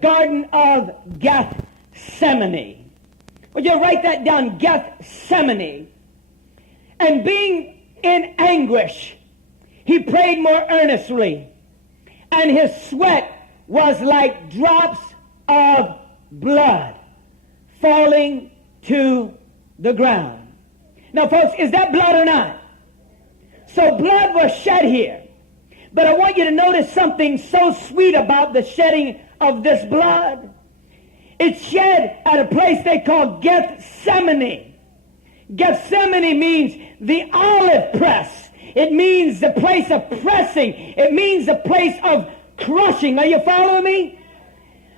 Garden of Gethsemane. Would you write that down? Gethsemane. And being in anguish, he prayed more earnestly, and his sweat was like drops of blood falling to the ground. Now, folks, is that blood or not? So blood was shed here. But I want you to notice something so sweet about the shedding of this blood. It's shed at a place they call Gethsemane. Gethsemane means the olive press. It means the place of pressing. It means the place of crushing. Are you following me?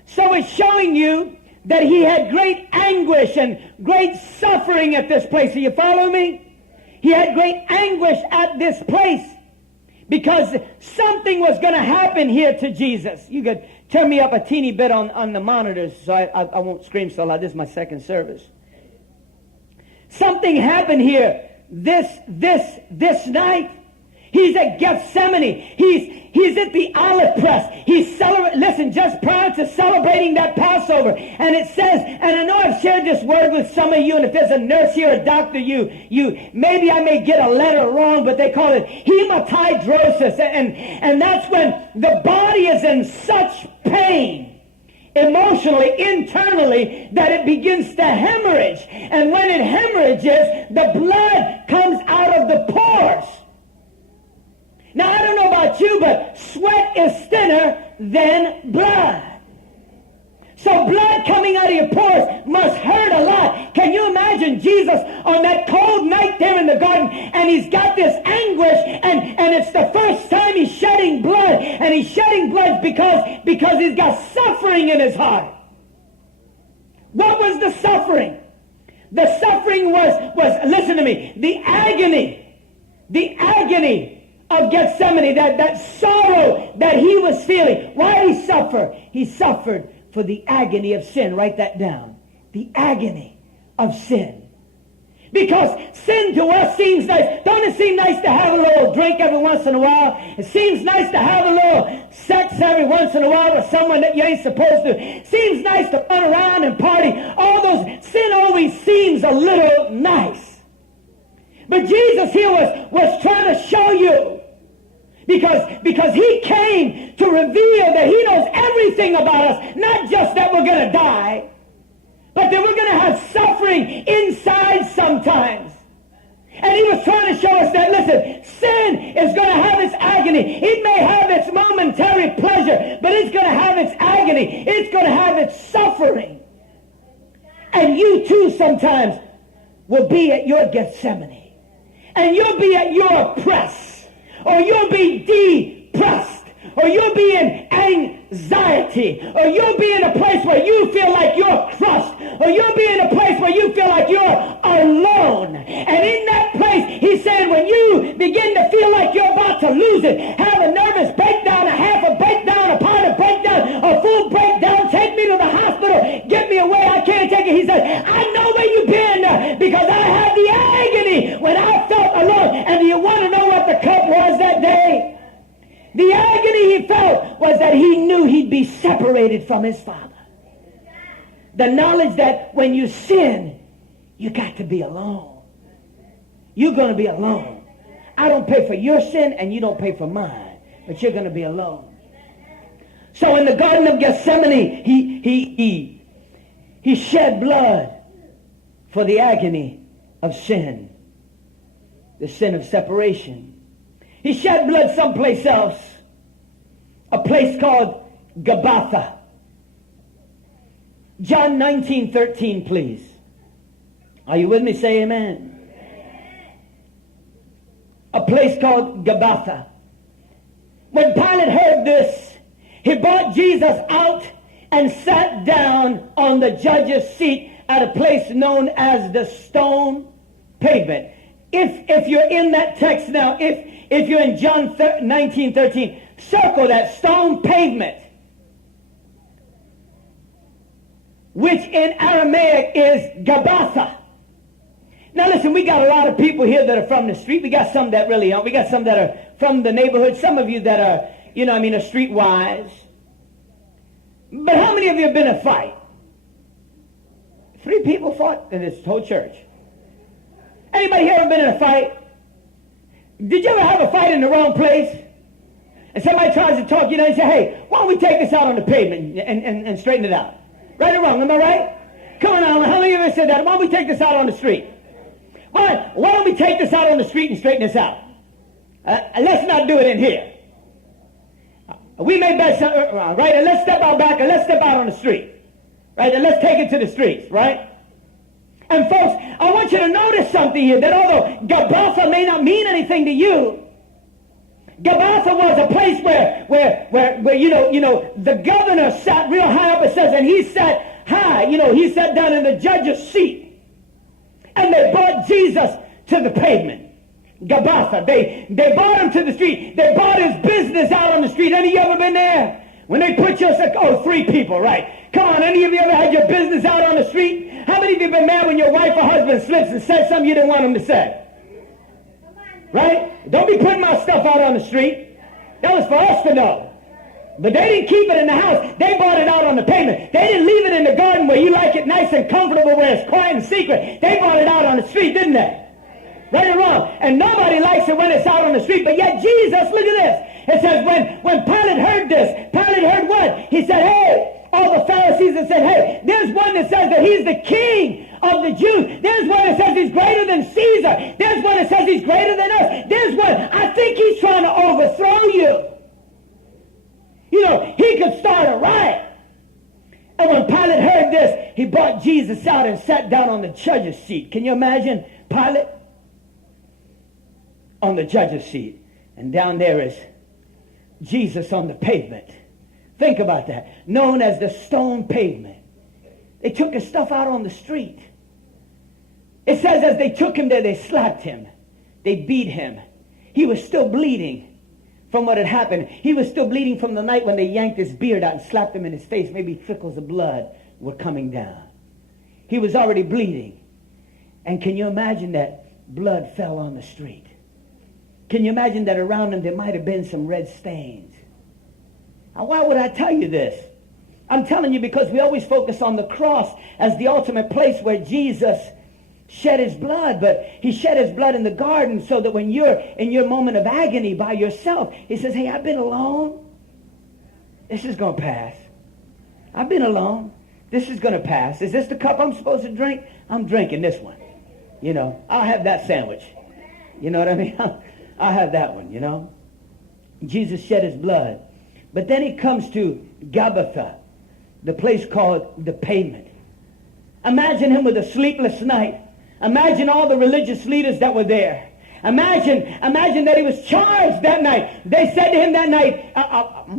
So it's showing you that he had great anguish and great suffering at this place. Are you following me? He had great anguish at this place because something was going to happen here to Jesus. You could turn me up a teeny bit on the monitors so I won't scream so loud. This is my second service. Something happened here this night. He's at Gethsemane. He's at the olive press. He's listen, just prior to celebrating that Passover. And it says, and I know I've shared this word with some of you, and if there's a nurse here, a doctor, you maybe I may get a letter wrong, but they call it hematidrosis. And that's when the body is in such pain, emotionally, internally, that it begins to hemorrhage. And when it hemorrhages, the blood comes out of the pores. Now, I don't know about you, but sweat is thinner than blood. So blood coming out of your pores must hurt a lot. Can you imagine Jesus on that cold night there in the garden, and he's got this anguish, and it's the first time he's shedding blood, and he's shedding blood because he's got suffering in his heart. What was the suffering? The suffering was listen to me, the agony of Gethsemane, that sorrow that he was feeling. Why did he suffer? He suffered for the agony of sin. Write that down. The agony of sin. Because sin to us seems nice. Don't it seem nice to have a little drink every once in a while? It seems nice to have a little sex every once in a while with someone that you ain't supposed to. It seems nice to run around and party. All those, sin always seems a little nice. But Jesus here was trying to show you, because he came to reveal that he knows everything about us, not just that we're going to die, but that we're going to have suffering inside sometimes. And he was trying to show us that, listen, sin is going to have its agony. It may have its momentary pleasure, but it's going to have its agony. It's going to have its suffering. And you too sometimes will be at your Gethsemane. And you'll be at your press. Or you'll be depressed, or you'll be in anxiety, or you'll be in a place where you feel like you're crushed, or you'll be in a place where you feel like you're alone. And in that place, he said, when you begin to feel like you're about to lose it, have a nervous breakdown, a half a breakdown, a part of breakdown, a full breakdown, take me to the hospital, get me away, I can't take it. He said, I know where you've been, because I had the agony when I felt alone. And do you want to know what the cup was that day? The agony he felt was that he knew he'd be separated from his Father. The knowledge that when you sin, you got to be alone. You're going to be alone. I don't pay for your sin and you don't pay for mine, but you're going to be alone. So in the Garden of Gethsemane, he shed blood for the agony of sin, the sin of separation. He shed blood someplace else, a place called Gabbatha. John 19:13, please. Are you with me? Say amen. A place called Gabbatha. When Pilate heard this, he brought Jesus out and sat down on the judge's seat at a place known as the stone pavement. If you're in that text now, if you're in John 19:13, circle that stone pavement, which in Aramaic is Gabbatha. Now listen, we got a lot of people here that are from the street. We got some that really aren't. We got some that are from the neighborhood. Some of you that are, are streetwise. But how many of you have been in a fight? 3 people fought in this whole church. Anybody here ever been in a fight? Did you ever have a fight in the wrong place? And somebody tries to talk you down and say, hey, why don't we take this out on the pavement and straighten it out? Right or wrong, am I right? Come on now, how many of you said that? Why don't we take this out on the street? Why don't we take this out on the street and straighten this out? Let's not do it in here. We may bet, right? And let's step out back and let's step out on the street. Right? And let's take it to the streets, right? And folks, I want you to notice something here, that although Gabbatha may not mean anything to you, Gabbatha was a place where the governor sat real high up, it says, and he sat high, he sat down in the judge's seat. And they brought Jesus to the pavement. Gabbatha. They brought him to the street. They brought his business out on the street. Any of you ever been there? When they put you, 3 people, right? Come on, any of you ever had your business out on the street? How many of you have been mad when your wife or husband slips and says something you didn't want him to say? Right? Don't be putting my stuff out on the street. That was for us to know. But they didn't keep it in the house. They brought it out on the pavement. They didn't leave it in the garden where you like it nice and comfortable, where it's quiet and secret. They brought it out on the street, didn't they? Right or wrong? And nobody likes it when it's out on the street. But yet Jesus, look at this. It says when Pilate heard this, Pilate heard what? He said, hey, all the Pharisees that said, hey, there's one that says that he's the king of the Jews. There's one that says he's greater than Caesar. There's one that says he's greater than us. There's one, I think he's trying to overthrow you. He could start a riot. And when Pilate heard this, he brought Jesus out and sat down on the judge's seat. Can you imagine Pilate on the judge's seat? And down there is Jesus on the pavement. Think about that. Known as the stone pavement. They took his stuff out on the street. It says as they took him there, they slapped him. They beat him. He was still bleeding from what had happened. He was still bleeding from the night when they yanked his beard out and slapped him in his face. Maybe trickles of blood were coming down. He was already bleeding. And can you imagine that blood fell on the street? Can you imagine that around him there might have been some red stains? Now, why would I tell you this? I'm telling you because we always focus on the cross as the ultimate place where Jesus shed his blood, but he shed his blood in the garden so that when you're in your moment of agony by yourself, he says, hey, I've been alone. This is going to pass. I've been alone. This is going to pass. Is this the cup I'm supposed to drink? I'm drinking this one. I'll have that sandwich. You know what I mean? I'll have that one, Jesus shed his blood. But then he comes to Gabbatha, the place called the pavement. Imagine him with a sleepless night. Imagine all the religious leaders that were there. Imagine that he was charged that night. They said to him that night,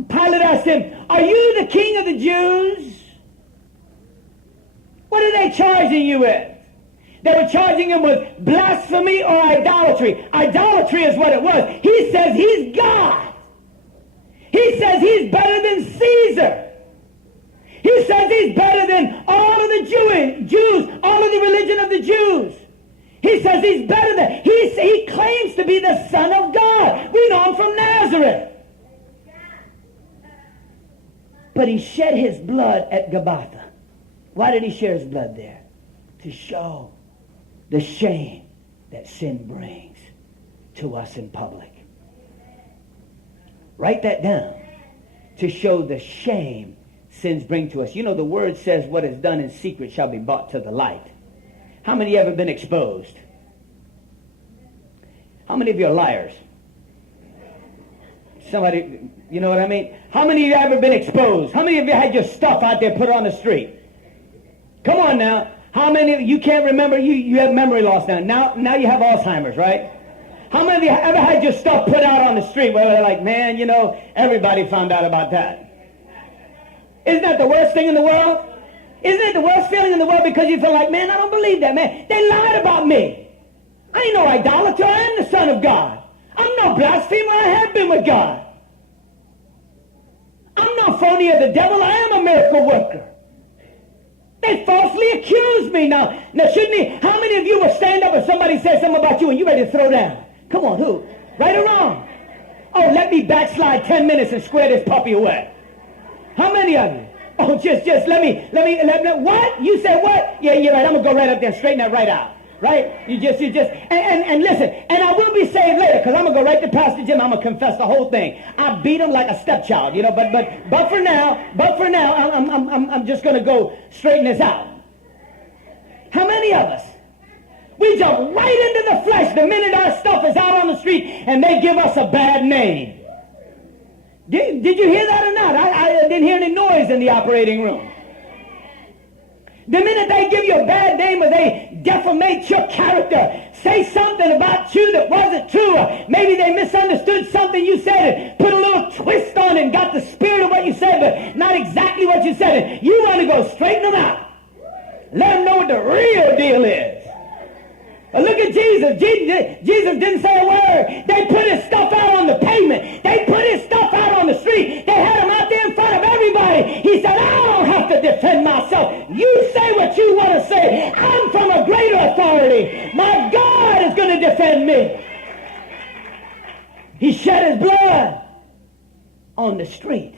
Pilate asked him, are you the king of the Jews? What are they charging you with? They were charging him with blasphemy or idolatry. Idolatry is what it was. He says he's God. He says he's better than Caesar. He says he's better than all of the Jews, all of the religion of the Jews. He says he's better than, he claims to be the Son of God. We know him from Nazareth. But he shed his blood at Gabbatha. Why did he shed his blood there? To show the shame that sin brings to us in public. Write that down. To show the shame sins bring to us. The word says what is done in secret shall be brought to the light. How many have ever been exposed? How many of you are liars? Somebody, you know what I mean? How many of you have ever been exposed? How many of you had your stuff out there put on the street? Come on now. How many of you can't remember? You have memory loss now. Now you have Alzheimer's, right? How many of you ever had your stuff put out on the street where they're like, man, everybody found out about that? Isn't that the worst thing in the world? Isn't it the worst feeling in the world because you feel like, man, I don't believe that, man. They lied about me. I ain't no idolater. I am the Son of God. I'm no blasphemer. I have been with God. I'm no phony of the devil. I am a miracle worker. They falsely accuse me now. Now, shouldn't he? How many of you will stand up if somebody says something about you and you ready to throw down? Come on, who? Right or wrong? Oh, let me backslide 10 minutes and square this puppy away. How many of you? Oh, just let me, what? You said what? Yeah, you're right. I'm going to go right up there and straighten that right out. Right? You just, and listen, and I will be saved later, because I'm going to go right to Pastor Jim. I'm going to confess the whole thing. I beat him like a stepchild, but for now, I'm just going to go straighten this out. How many of us? We jump right into the flesh the minute our stuff is out on the street and they give us a bad name. Did you hear that or not? I didn't hear any noise in the operating room. The minute they give you a bad name or they defamate your character, say something about you that wasn't true, or maybe they misunderstood something you said and put a little twist on it and got the spirit of what you said, but not exactly what you said, and you want to go straighten them out. Let them know what the real deal is. But look at Jesus. Jesus didn't say a word. They put his stuff out on the pavement. They put his stuff out on the street. They had him out there in front of everybody. He said, I don't have to defend myself. You say what you want to say. I'm from a greater authority. My God is going to defend me. He shed his blood on the street.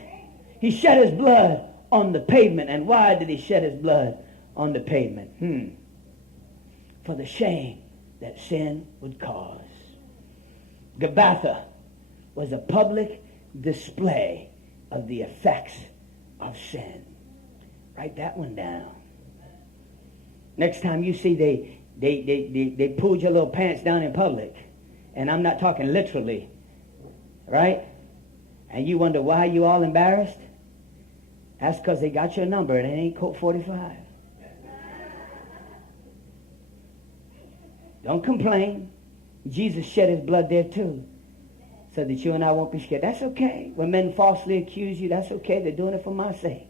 He shed his blood on the pavement. And why did he shed his blood on the pavement? For the shame that sin would cause. Gabbatha was a public display of the effects of sin. Write that one down. Next time you see they pulled your little pants down in public, and I'm not talking literally, right? And you wonder why you all embarrassed? That's because they got your number and it ain't Colt 45. Don't complain. Jesus shed his blood there too, so that you and I won't be scared. That's okay. When men falsely accuse you, that's okay. They're doing it for my sake.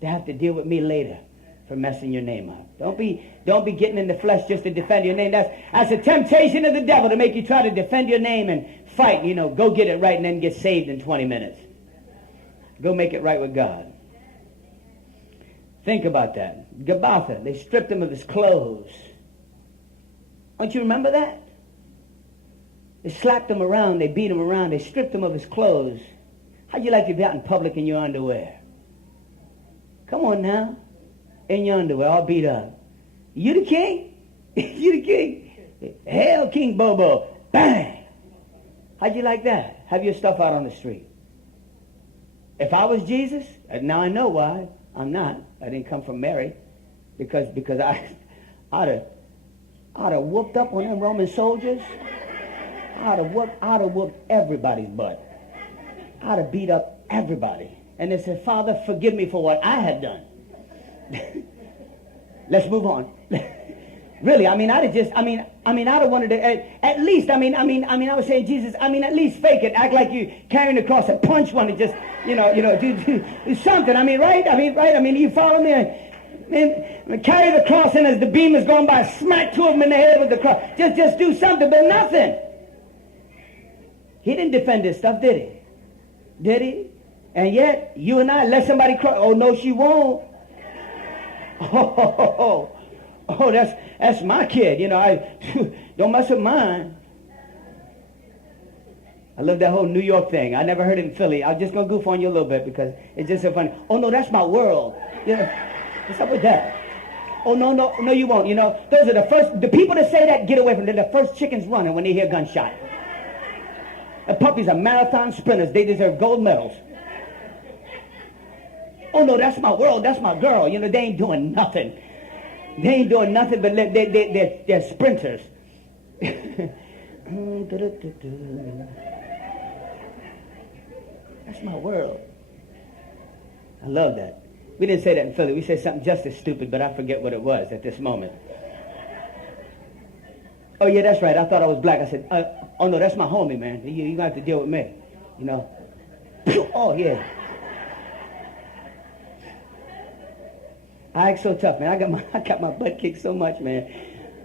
They have to deal with me later for messing your name up. Don't be getting in the flesh just to defend your name. That's a temptation of the devil to make you try to defend your name and fight. Go get it right and then get saved in 20 minutes. Go make it right with God. Think about that. Gabbatha, they stripped him of his clothes. Don't you remember that? They slapped him around, they beat him around, they stripped him of his clothes. How'd you like to be out in public in your underwear? Come on now. In your underwear, all beat up. You the king? You the king? Hail King Bobo. Bang! How'd you like that? Have your stuff out on the street. If I was Jesus, now I know why I'm not. I didn't come from Mary. Because I'd have whooped up on them Roman soldiers. I'd have whooped everybody's butt. I'd have beat up everybody. And they said, Father, forgive me for what I had done. Let's move on. Really, I'd have wanted to, at least, I was saying, Jesus, at least fake it. Act like you carrying the cross and punch one and just, do something. Right? You follow me? And carry the cross, and as the beam is going by, smack two of them in the head with the cross. Just do something, but nothing. He didn't defend his stuff, did he? Did he? And yet, you and I let somebody cry. Oh, no, she won't. Oh, that's my kid. I don't mess with mine. I love that whole New York thing. I never heard it in Philly. I'm just going to goof on you a little bit because it's just so funny. Oh, no, that's my world. What's up with that? Oh, no, you won't. Those are the people that say that, get away from them. They're the first chickens running when they hear gunshot. The puppies are marathon sprinters. They deserve gold medals. Oh, no, that's my world. That's my girl. They ain't doing nothing. They ain't doing nothing, but they're sprinters. That's my world. I love that. We didn't say that in Philly. We said something just as stupid, but I forget what it was at this moment. Oh, yeah, that's right. I thought I was black. I said, oh, no, that's my homie, man. You're going to have to deal with me. Oh, yeah. I act so tough, man. I got my butt kicked so much, man.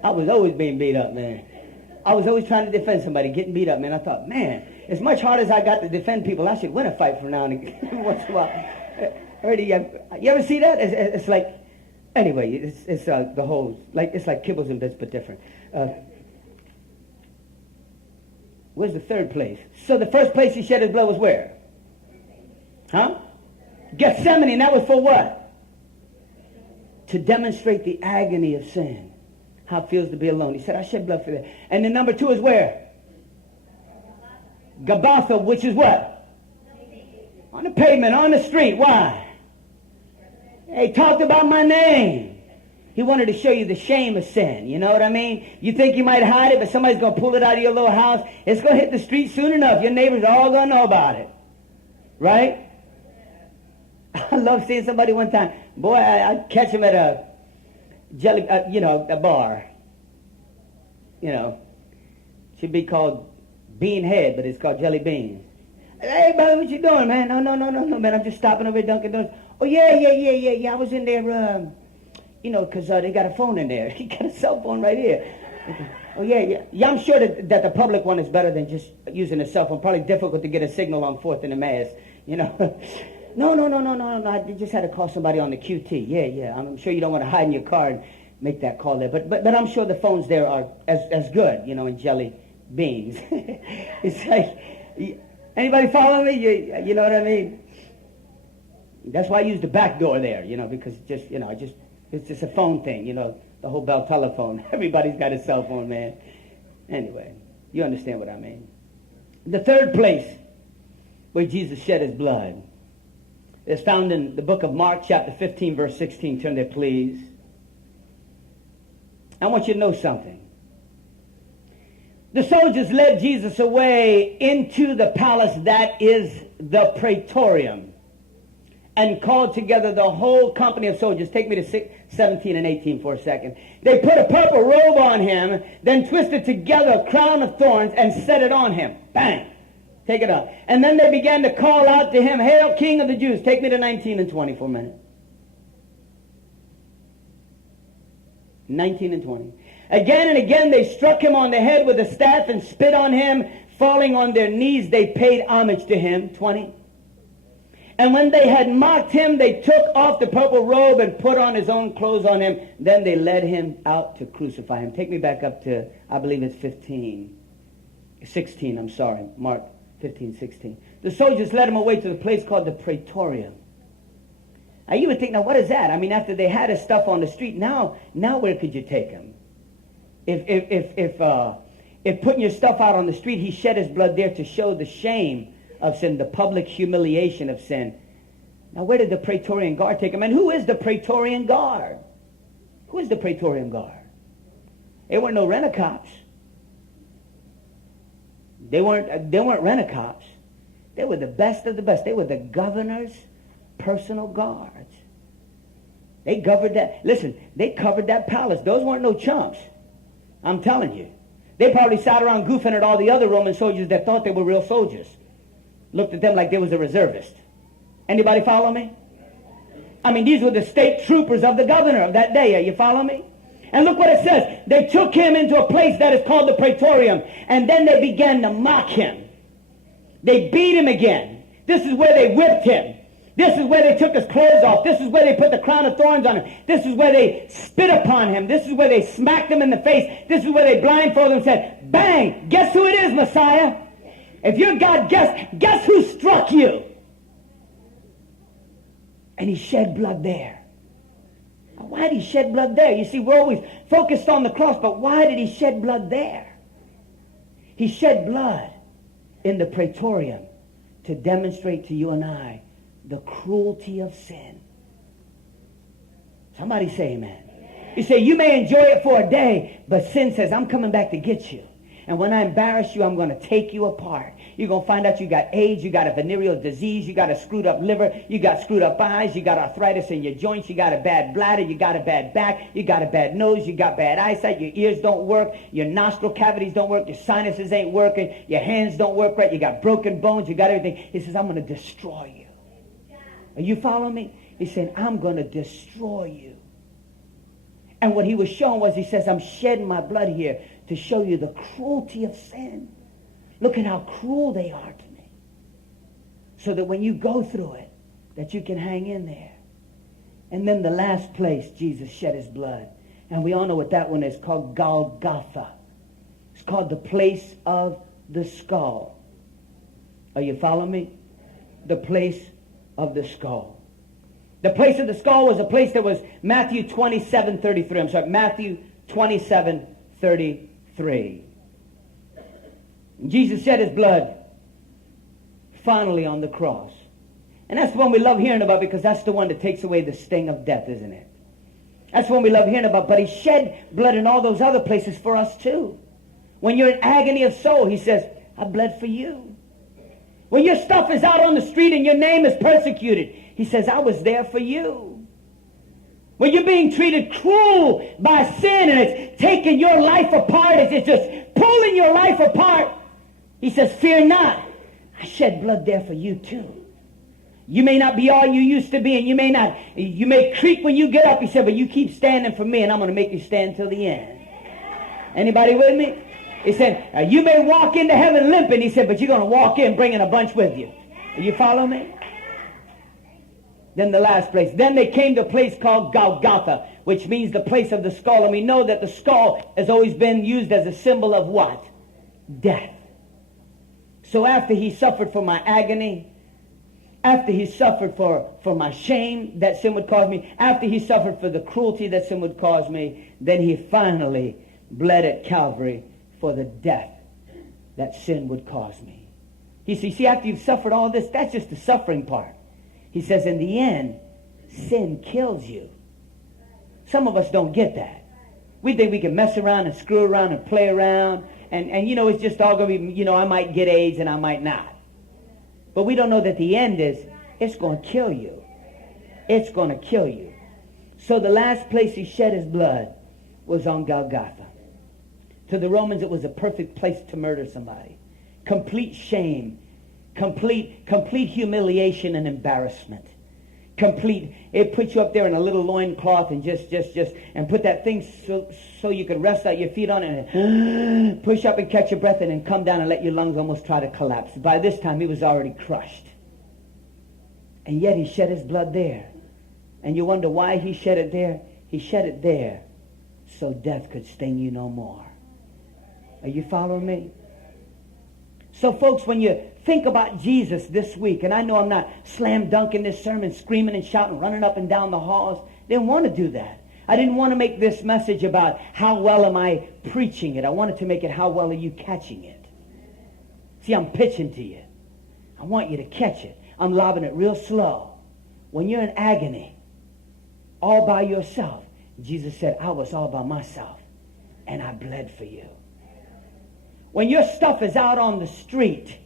I was always being beat up, man. I was always trying to defend somebody, getting beat up, man. I thought, man, as much hard as I got to defend people, I should win a fight from now and again. Once in a while. You ever see that? It's like, anyway, it's the whole, it's like kibbles and bits, but different. Where's the third place? So the first place he shed his blood was where? Huh? Gethsemane, and that was for what? To demonstrate the agony of sin. How it feels to be alone. He said, I shed blood for that. And then number 2 is where? Gabbatha, which is what? On the pavement, on the street. Why? He talked about my name. He wanted to show you the shame of sin. You know what I mean? You think you might hide it, but somebody's going to pull it out of your little house. It's going to hit the street soon enough. Your neighbors are all going to know about it. Right? I love seeing somebody one time. Boy, I'd catch him at a a bar. Should be called Bean Head, but it's called Jelly Beans. Hey, brother, what you doing, man? No, man. I'm just stopping over at Dunkin' Donuts. Oh, yeah. I was in there, because they got a phone in there. He got a cell phone right here. Oh, yeah. Yeah, I'm sure that the public one is better than just using a cell phone. Probably difficult to get a signal on 4th and the Mass, No. I just had to call somebody on the QT. Yeah. I'm sure you don't want to hide in your car and make that call there. But I'm sure the phones there are as good, in Jelly Beans. It's like, anybody follow me? You know what I mean? That's why I use the back door there, because it's just a phone thing, the whole Bell telephone. Everybody's got a cell phone, man. Anyway, you understand what I mean. The third place where Jesus shed his blood is found in the book of Mark, chapter 15, verse 16. Turn there, please. I want you to know something. The soldiers led Jesus away into the palace that is the Praetorium and called together the whole company of soldiers. Take me to 17 and 18 for a second. They put a purple robe on him, then twisted together a crown of thorns and set it on him. Bang! Take it up. And then they began to call out to him, Hail, King of the Jews. Take me to 19 and 20 for a minute. 19 and 20. Again and again they struck him on the head with a staff and spit on him. Falling on their knees, they paid homage to him. 20. And when they had mocked him, they took off the purple robe and put on his own clothes on him. Then they led him out to crucify him. Take me back up to, I believe it's 16, I'm sorry, Mark 15, 16. The soldiers led him away to the place called the Praetorium. Now you would think, now what is that? I mean, after they had his stuff on the street, now where could you take him? If putting your stuff out on the street, he shed his blood there to show the shame of sin, the public humiliation of sin. Now, where did the Praetorian Guard take him? And who is the Praetorian Guard? Who is the Praetorian Guard? They weren't no rent-a-cops. They weren't rent-a-cops. They were the best of the best. They were the governor's personal guards. They covered that. Listen, they covered that palace. Those weren't no chumps. I'm telling you. They probably sat around goofing at all the other Roman soldiers that thought they were real soldiers. Looked at them like they was a reservist. Anybody follow me? I mean, these were the state troopers of the governor of that day. You follow me? And look what it says. They took him into a place that is called the Praetorium, and then they began to mock him. They beat him again. This is where they whipped him. This is where they took his clothes off. This is where they put the crown of thorns on him. This is where they spit upon him. This is where they smacked him in the face. This is where they blindfolded him and said, bang, guess who it is, Messiah? If you're God, guess who struck you? And he shed blood there. Why did he shed blood there? You see, we're always focused on the cross, but why did he shed blood there? He shed blood in the Praetorium to demonstrate to you and I the cruelty of sin. Somebody say amen. You say, you may enjoy it for a day, but sin says, I'm coming back to get you. And when I embarrass you, I'm going to take you apart. You're going to find out you got AIDS, you got a venereal disease, you got a screwed up liver, you got screwed up eyes, you got arthritis in your joints, you got a bad bladder, you got a bad back, you got a bad nose, you got bad eyesight, your ears don't work, your nostril cavities don't work, your sinuses ain't working, your hands don't work right, you got broken bones, you got everything. He says, I'm going to destroy you. Are you following me? He's saying, I'm going to destroy you. And what he was showing was, he says, I'm shedding my blood here to show you the cruelty of sin. Look at how cruel they are to me. So that when you go through it, that you can hang in there. And then the last place Jesus shed his blood. And we all know what that one is, called Golgotha. It's called the place of the skull. Are you following me? The place of the skull. The place of the skull was a place that was Matthew 27:33. I'm sorry, Matthew 27:33. Jesus shed his blood finally on the cross. And that's the one we love hearing about, because that's the one that takes away the sting of death, isn't it? That's the one we love hearing about. But he shed blood in all those other places for us too. When you're in agony of soul, he says, I bled for you. When your stuff is out on the street and your name is persecuted, he says, I was there for you. When you're being treated cruel by sin and it's taking your life apart, it's just pulling your life apart, he says, fear not. I shed blood there for you too. You may not be all you used to be, and you may creak when you get up, he said, but you keep standing for me, and I'm going to make you stand till the end. Anybody with me? He said, you may walk into heaven limping, he said, but you're going to walk in bringing a bunch with you. You follow me? Then the last place. Then they came to a place called Golgotha, which means the place of the skull. And we know that the skull has always been used as a symbol of what? Death. So after he suffered for my agony, after he suffered for my shame that sin would cause me, after he suffered for the cruelty that sin would cause me, then he finally bled at Calvary for the death that sin would cause me. You see, after you've suffered all this, that's just the suffering part. He says, in the end, sin kills you. Some of us don't get that. We think we can mess around and screw around and play around, and it's just all going to be, I might get AIDS and I might not. But we don't know that the end is, it's going to kill you. It's going to kill you. So the last place he shed his blood was on Golgotha. To the Romans, it was a perfect place to murder somebody. Complete shame. Complete humiliation and embarrassment. It put you up there in a little loincloth and just and put that thing so you could rest out your feet on it and push up and catch your breath and then come down and let your lungs almost try to collapse. By this time, he was already crushed. And yet he shed his blood there. And you wonder why he shed it there? He shed it there so death could sting you no more. Are you following me? So folks, when you think about Jesus this week, and I know I'm not slam dunking this sermon, screaming and shouting, running up and down the halls. Didn't want to do that. I didn't want to make this message about how well am I preaching it. I wanted to make it how well are you catching it. See, I'm pitching to you. I want you to catch it. I'm lobbing it real slow. When you're in agony, all by yourself, Jesus said, I was all by myself, and I bled for you. When your stuff is out on the street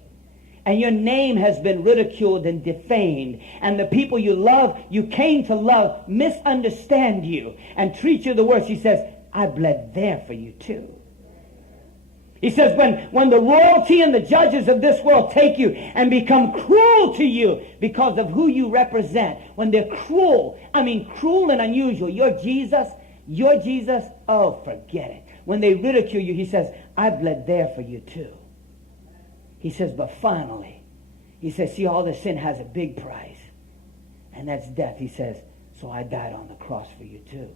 and your name has been ridiculed and defamed, and the people you love, you came to love, misunderstand you and treat you the worst, he says, I bled there for you too. He says, when the royalty and the judges of this world take you and become cruel to you because of who you represent, when they're cruel, I mean cruel and unusual, you're Jesus, oh, forget it. When they ridicule you, he says, I bled there for you too. He says, but finally, he says, see, all this sin has a big price, and that's death. He says, so I died on the cross for you too.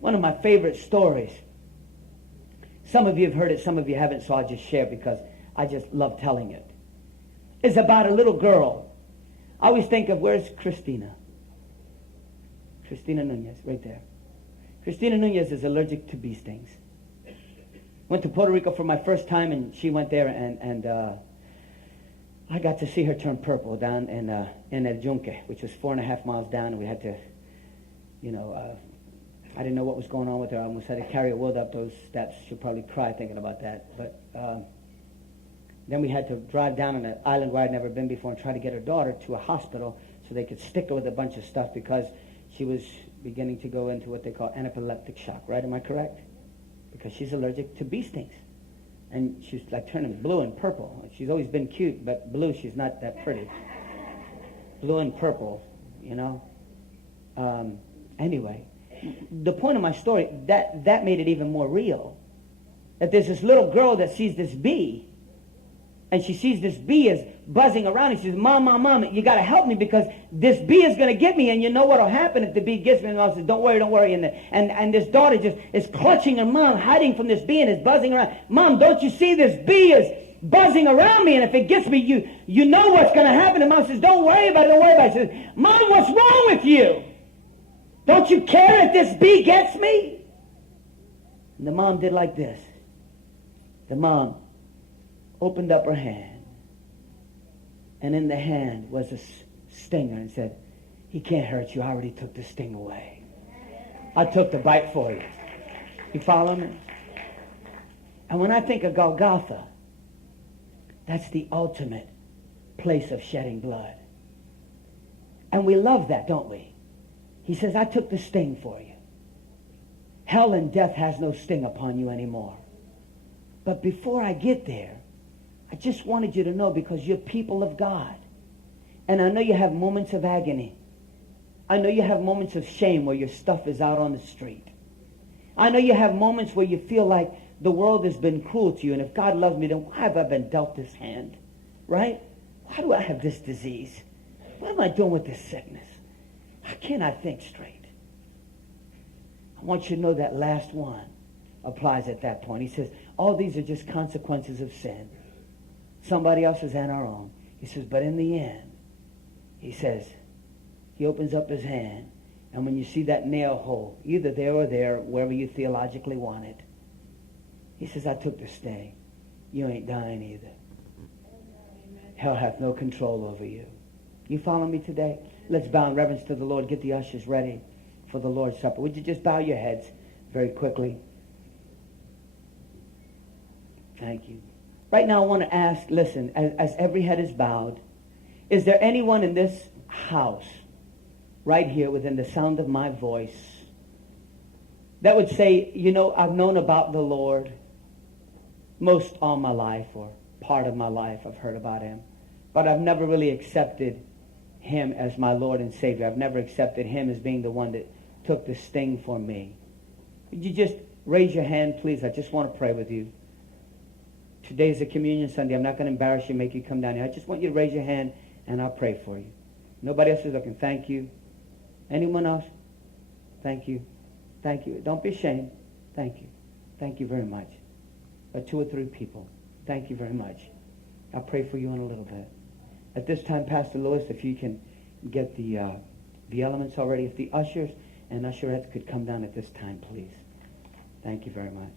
One of my favorite stories, some of you have heard it, some of you haven't, so I'll just share because I just love telling it. It's about a little girl. I always think of, where's Christina? Christina Nunez, right there. Christina Nunez is allergic to bee stings. Went to Puerto Rico for my first time, and she went there, and I got to see her turn purple down in El Yunque, which was 4.5 miles down, and we had to, I didn't know what was going on with her. I almost had to carry her wheeled up those steps. She'll probably cry thinking about that. But then we had to drive down on an island where I'd never been before and try to get her daughter to a hospital so they could stick her with a bunch of stuff because she was beginning to go into what they call anaphylactic shock, right? Am I correct? Because she's allergic to bee stings. And she's like turning blue and purple. She's always been cute, but blue, she's not that pretty. Blue and purple, Anyway, the point of my story, that made it even more real. That there's this little girl that sees this bee, and she sees this bee is buzzing around, and she says, Mom, you got to help me because this bee is going to get me, and you know what will happen if the bee gets me? And I says, don't worry. And this daughter just is clutching her mom, hiding from this bee, and is buzzing around. Mom, don't you see this bee buzzing around me, and if it gets me, you know what's going to happen. And Mom says, don't worry about it, don't worry about it. She says, Mom, what's wrong with you? Don't you care if this bee gets me? And the mom did like this. The mom opened up her hand, and in the hand was a stinger, and said, he can't hurt you. I already took the sting away. I took the bite for you. You follow me? And when I think of Golgotha, that's the ultimate place of shedding blood. And we love that, don't we? He says, I took the sting for you. Hell and death has no sting upon you anymore. But before I get there, I just wanted you to know, because you're people of God. And I know you have moments of agony. I know you have moments of shame where your stuff is out on the street. I know you have moments where you feel like the world has been cruel to you, and if God loves me, then why have I been dealt this hand? Right? Why do I have this disease? What am I doing with this sickness? How can I think straight? I want you to know that last one applies at that point. He says, all these are just consequences of sin. Somebody else's and our own. He says, but in the end, he says, he opens up his hand, and when you see that nail hole, either there or there, wherever you theologically want it, he says, I took the sting. You ain't dying either. Hell hath no control over you. You follow me today? Let's bow in reverence to the Lord. Get the ushers ready for the Lord's Supper. Would you just bow your heads very quickly? Thank you. Right now I want to ask, listen, as every head is bowed, is there anyone in this house, right here within the sound of my voice, that would say, you know, I've known about the Lord most all my life, or part of my life I've heard about him, but I've never really accepted him as my Lord and Savior. I've never accepted him as being the one that took the sting for me. Would you just raise your hand, please? I just want to pray with you. Today's a communion Sunday. I'm not going to embarrass you, make you come down here. I just want you to raise your hand, and I'll pray for you. Nobody else is looking. Thank you. Anyone else? Thank you. Thank you. Don't be ashamed. Thank you. Thank you very much. 2 or 3 people. Thank you very much. I'll pray for you in a little bit. At this time, Pastor Lewis, if you can get the elements already. If the ushers and usherettes could come down at this time, please. Thank you very much.